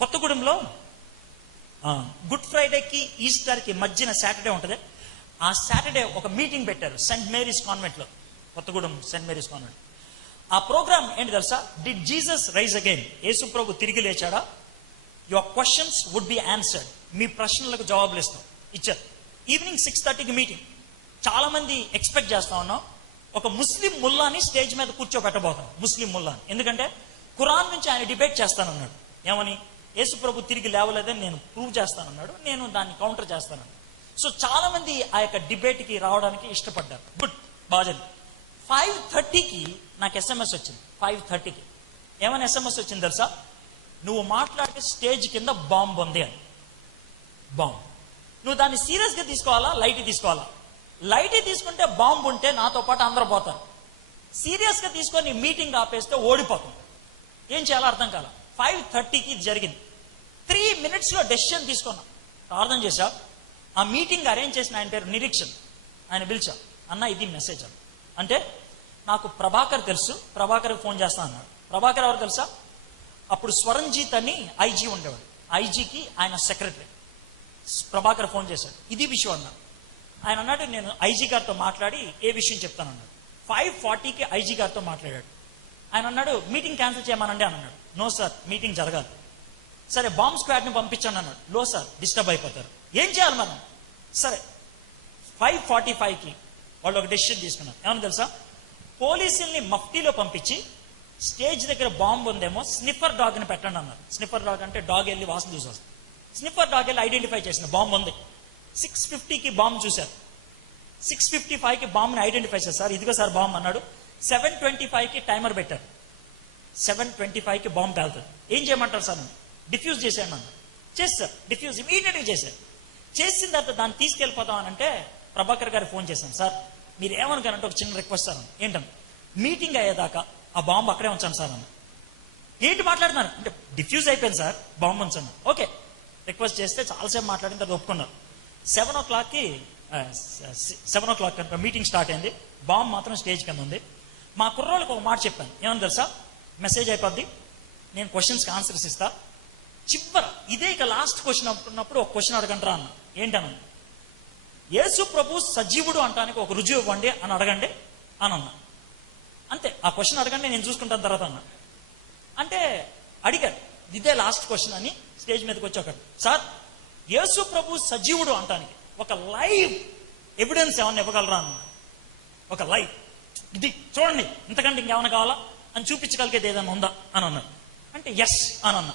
కొత్తగూడెంలో గుడ్ ఫ్రైడేకి ఈస్టర్కి మధ్యన సాటర్డే ఉంటుంది. ఆ సాటర్డే ఒక మీటింగ్ పెట్టారు సెయింట్ మేరీస్ కాన్వెంట్లో, కొత్తగూడెం సెయింట్ మేరీస్ కాన్వెంట్. ఆ ప్రోగ్రామ్ ఏంటి తెలుసా? Did Jesus rise again? Yesu ప్రభు తిరిగి లేచాడా? Your questions would be answered. మీ ప్రశ్నలకు జవాబులు ఇచ్చారు. ఈవినింగ్ 6:30కి మీటింగ్. చాలా మంది ఎక్స్పెక్ట్ చేస్తా ఉన్నాం ఒక ముస్లిం ముల్లాని స్టేజ్ మీద కూర్చోబెట్టబోతాం. ముస్లిం ముల్లాని, ఎందుకంటే ఖురాన్ నుంచి ఆయన డిబేట్ చేస్తానన్నాడు. ఏమని? యేసు ప్రభు తిరిగి లేవలేదని నేను ప్రూవ్ చేస్తానన్నాడు, నేను దాన్ని కౌంటర్ చేస్తానన్నాడు. సో చాలా మంది ఆ యొక్క డిబేట్కి రావడానికి ఇష్టపడ్డారు. గుడ్, బాగా. 5:30కి నాకు SMS వచ్చింది. 5:30కి ఏమని SMS వచ్చింది తెలుసా? నువ్వు మాట్లాడితే స్టేజ్ కింద బాంబు ఉంది అని. బాంబు. నువ్వు దాన్ని సీరియస్గా తీసుకోవాలా, లైట్ తీసుకోవాలా? లైట్ తీసుకుంటే బాంబు ఉంటే నాతో పాటు అందరూ పోతారు. సీరియస్గా తీసుకొని మీటింగ్ ఆపేస్తే ఓడిపోతాం. ఏం చేయాలో అర్థం కాల. 5:30కి జరిగింది. 3 minutesలో డెసిషన్ తీసుకున్నా. ప్రార్థన చేశా. ఆ మీటింగ్ అరేంజ్ చేసిన ఆయన పేరు నిరీక్షణ్. ఆయన పిలిచా, అన్న ఇది మెసేజ్ అని. అంటే నాకు ప్రభాకర్ తెలుసు, ప్రభాకర్కి ఫోన్ చేస్తా అన్నాడు. ప్రభాకర్ ఎవరు తెలుసా? అప్పుడు స్వరంజీత్ అని ఐజీ ఉండేవాడు. ఐజీకి ఆయన సెక్రటరీ. ప్రభాకర్ ఫోన్ చేశాడు, ఇది విషయం అన్నాడు. ఆయన అన్నాడు, నేను ఐజీ గారితో మాట్లాడి ఏ విషయం చెప్తానన్నాడు. 5:40కి ఐజీ గారితో మాట్లాడాడు. ఆయన అన్నాడు, మీటింగ్ క్యాన్సిల్ చేయమనండి అని అన్నాడు. నో సార్, మీటింగ్ జరగాలి. సరే బాంబ్ స్క్వాడ్ని పంపించండి అన్నాడు. లో సార్, డిస్టర్బ్ అయిపోతారు. ఏం చేయాలి మనం? సరే 5:45కి వాళ్ళు ఒక డెసిషన్ తీసుకున్నారు. ఏమని తెలుసా? పోలీసుల్ని మఫ్టీలో పంపించి స్టేజ్ దగ్గర బాంబు ఉందేమో స్నిఫర్ డాగ్ని పెట్టండి అన్నారు. స్నిఫర్ డాగ్ అంటే డాగ్ వెళ్ళి వాసన చూసి వస్తుంది. స్నిఫర్ డాగ్ వెళ్ళి ఐడెంటిఫై చేసిన బాంబు ఉంది. 6:50కి బాంబు చూశారు. 6:55కి బాంబుని ఐడెంటిఫై చేశారు. ఇదిగో సార్ బాంబు అన్నాడు. 7:25కి టైమర్ పెట్టారు. 7:25కి బాంబు పేలుతుంది. ఏం చేయమంటారు సార్? డిఫ్యూజ్ చేశాను అన్నారు. చేస్తారు. డిఫ్యూజ్ ఇమీడియట్గా చేశారు. చేసిన తర్వాత దాన్ని తీసుకెళ్ళిపోతాం అని అంటే ప్రభాకర్ గారికి ఫోన్ చేశాను. సార్ మీరు ఏమనుకోనంటే ఒక చిన్న రిక్వెస్ట్ సార్ ఏంటన్నా, మీటింగ్ అయ్యేదాకా ఆ బాంబు అక్కడే ఉంచాను సార్ అన్న. ఏంటి మాట్లాడుతున్నారు అంటే డిఫ్యూజ్ అయిపోయింది సార్, బాంబు ఉంచాను. ఓకే, రిక్వెస్ట్ చేస్తే చాలాసేపు మాట్లాడిన తర్వాత ఒప్పుకున్నారు. 7 o'clock కనుక మీటింగ్ స్టార్ట్ అయింది. బాంబు మాత్రం స్టేజ్ కింద ఉంది. మా కుర్రోళ్ళకి ఒక మాట చెప్పాను. ఏమని తెలుసా? మెసేజ్ అయిపోద్ది, నేను క్వశ్చన్స్కి ఆన్సర్స్ ఇస్తా. చివర ఇదే ఇక లాస్ట్ క్వశ్చన్ అనుకున్నప్పుడు ఒక క్వశ్చన్ అడగండి రా అన్న. ఏంటన్నా? యేసు ప్రభు సజీవుడు అంటానికి ఒక రుజువు ఇవ్వండి అని అడగండి అని అన్నా. అంతే, ఆ క్వశ్చన్ అడగండి, నేను చూసుకుంటాను తర్వాత అన్నా. అంటే అడిగాడు, ఇదే లాస్ట్ క్వశ్చన్ అని స్టేజ్ మీదకి వచ్చి ఒకటి, సార్ యేసు ప్రభు సజీవుడు అంటానికి ఒక లైవ్ ఎవిడెన్స్ ఏమన్నా ఇవ్వగలరా అన్న. ఒక లైవ్, ఇది చూడండి, ఇంతకంటే ఇంకేమైనా కావాలా అని చూపించగలిగేది ఏదైనా ఉందా అని అన్నారు. అంటే ఎస్ అని అన్నా.